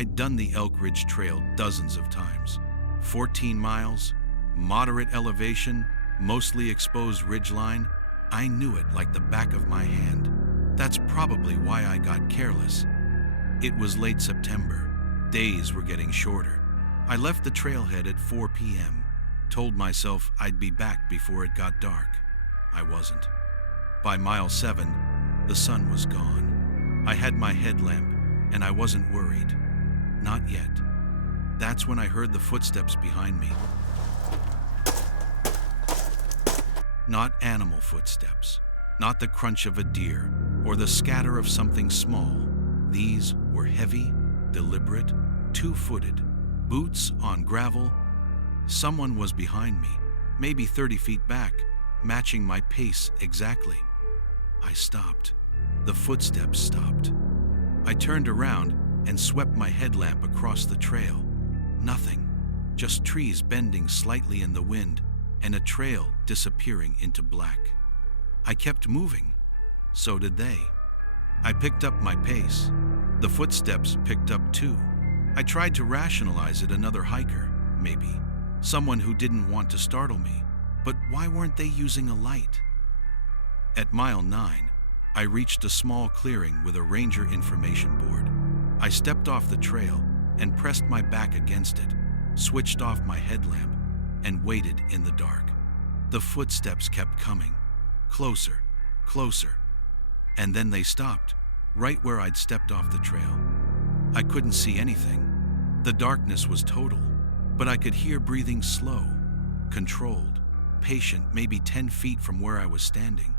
I'd done the Elk Ridge Trail dozens of times. 14 miles, moderate elevation, mostly exposed ridgeline. I knew it like the back of my hand. That's probably why I got careless. It was late September. Days were getting shorter. I left the trailhead at 4 p.m., told myself I'd be back before it got dark. I wasn't. By mile 7, the sun was gone. I had my headlamp, and I wasn't worried. Not yet. That's when I heard the footsteps behind me. Not animal footsteps, not the crunch of a deer or the scatter of something small. These were heavy, deliberate, two-footed, boots on gravel. Someone was behind me, maybe 30 feet back, matching my pace exactly. I stopped. The footsteps stopped. I turned around and swept my headlamp across the trail. Nothing, just trees bending slightly in the wind and a trail disappearing into black. I kept moving. So did they. I picked up my pace. The footsteps picked up too. I tried to rationalize it, another hiker, maybe. Someone who didn't want to startle me. But why weren't they using a light? At mile 9, I reached a small clearing with a ranger information board. I stepped off the trail and pressed my back against it, switched off my headlamp, and waited in the dark. The footsteps kept coming, closer, closer, and then they stopped, right where I'd stepped off the trail. I couldn't see anything. The darkness was total, but I could hear breathing slow, controlled, patient, maybe 10 feet from where I was standing.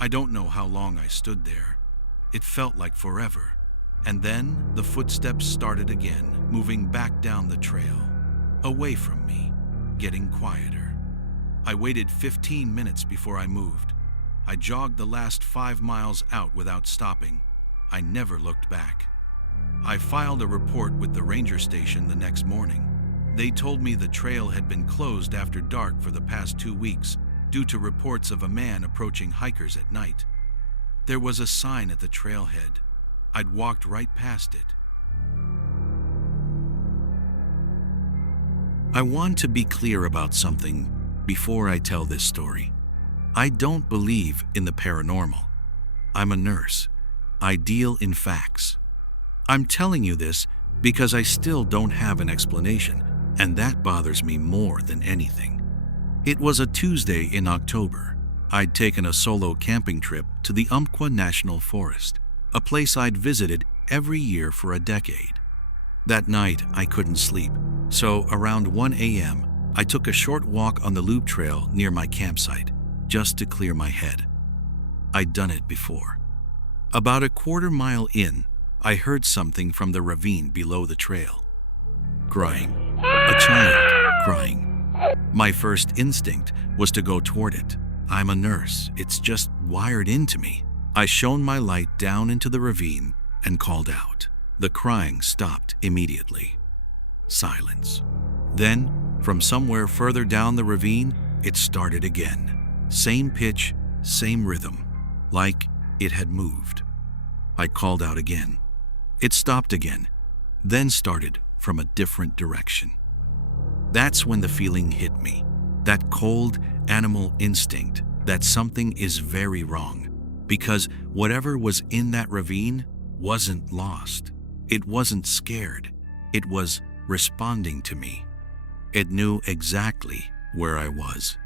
I don't know how long I stood there. It felt like forever. And then the footsteps started again, moving back down the trail, away from me, getting quieter. I waited 15 minutes before I moved. I jogged the last 5 miles out without stopping. I never looked back. I filed a report with the ranger station the next morning. They told me the trail had been closed after dark for the past 2 weeks due to reports of a man approaching hikers at night. There was a sign at the trailhead. I'd walked right past it. I want to be clear about something before I tell this story. I don't believe in the paranormal. I'm a nurse. I deal in facts. I'm telling you this because I still don't have an explanation, and that bothers me more than anything. It was a Tuesday in October. I'd taken a solo camping trip to the Umpqua National Forest, a place I'd visited every year for a decade. That night, I couldn't sleep, so around 1 a.m., I took a short walk on the loop trail near my campsite, just to clear my head. I'd done it before. About a quarter mile in, I heard something from the ravine below the trail. Crying. A child crying. My first instinct was to go toward it. I'm a nurse. It's just wired into me. I shone my light down into the ravine and called out. The crying stopped immediately. Silence. Then, from somewhere further down the ravine, it started again. Same pitch, same rhythm, like it had moved. I called out again. It stopped again, then started from a different direction. That's when the feeling hit me, that cold animal instinct that something is very wrong, because whatever was in that ravine wasn't lost. It wasn't scared. It was responding to me. It knew exactly where I was.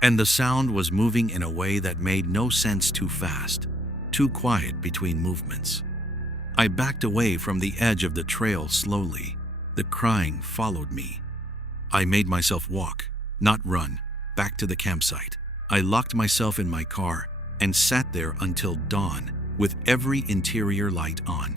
And the sound was moving in a way that made no sense, too fast, too quiet between movements. I backed away from the edge of the trail slowly. The crying followed me. I made myself walk, not run, back to the campsite. I locked myself in my car and sat there until dawn with every interior light on.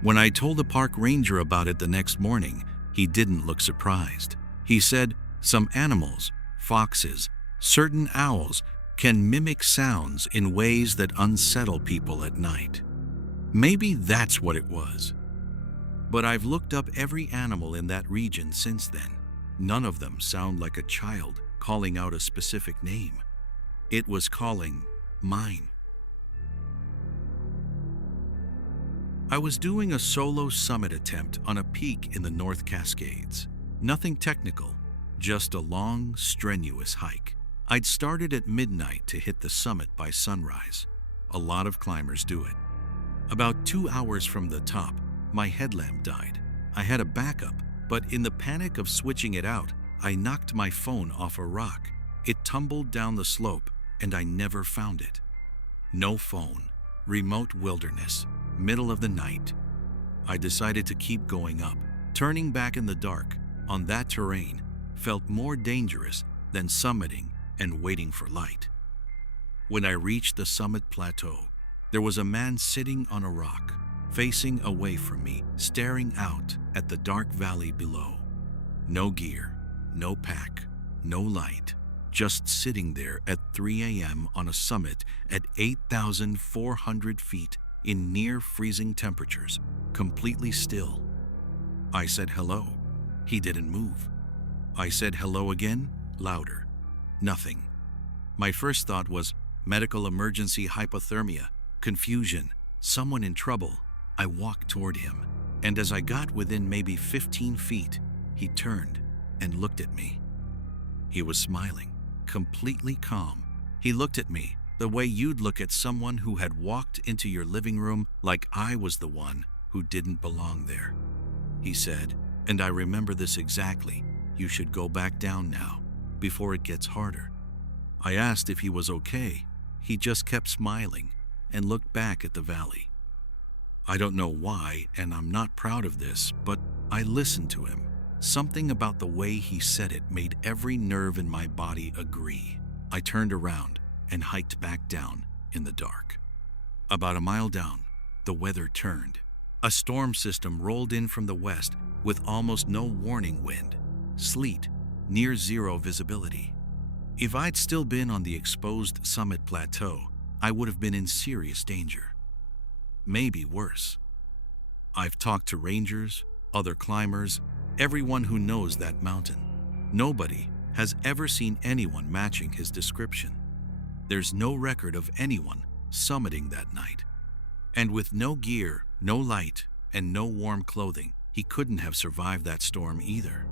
When I told the park ranger about it the next morning, he didn't look surprised. He said some animals, foxes, certain owls, can mimic sounds in ways that unsettle people at night. Maybe that's what it was. But I've looked up every animal in that region since then. None of them sound like a child calling out a specific name. It was calling mine. I was doing a solo summit attempt on a peak in the North Cascades. Nothing technical, just a long, strenuous hike. I'd started at midnight to hit the summit by sunrise. A lot of climbers do it. About 2 hours from the top, my headlamp died. I had a backup, but in the panic of switching it out, I knocked my phone off a rock. It tumbled down the slope, and I never found it. No phone, remote wilderness, middle of the night. I decided to keep going up. Turning back in the dark, on that terrain, felt more dangerous than summiting and waiting for light. When I reached the summit plateau, there was a man sitting on a rock, facing away from me, staring out at the dark valley below. No gear, no pack, no light, just sitting there at 3 a.m. on a summit at 8,400 feet in near freezing temperatures, completely still. I said hello. He didn't move. I said hello again, louder. Nothing. My first thought was medical emergency, hypothermia, confusion, someone in trouble. I walked toward him, and as I got within maybe 15 feet, he turned and looked at me. He was smiling, completely calm. He looked at me the way you'd look at someone who had walked into your living room like I was the one who didn't belong there. He said, and I remember this exactly, "You should go back down now, before it gets harder." I asked if he was okay. He just kept smiling and looked back at the valley. I don't know why, and I'm not proud of this, but I listened to him. Something about the way he said it made every nerve in my body agree. I turned around and hiked back down in the dark. About a mile down, the weather turned. A storm system rolled in from the west with almost no warning wind, sleet, near zero visibility. If I'd still been on the exposed summit plateau, I would have been in serious danger. Maybe worse. I've talked to rangers, other climbers, everyone who knows that mountain. Nobody has ever seen anyone matching his description. There's no record of anyone summiting that night. And with no gear, no light, and no warm clothing, he couldn't have survived that storm either.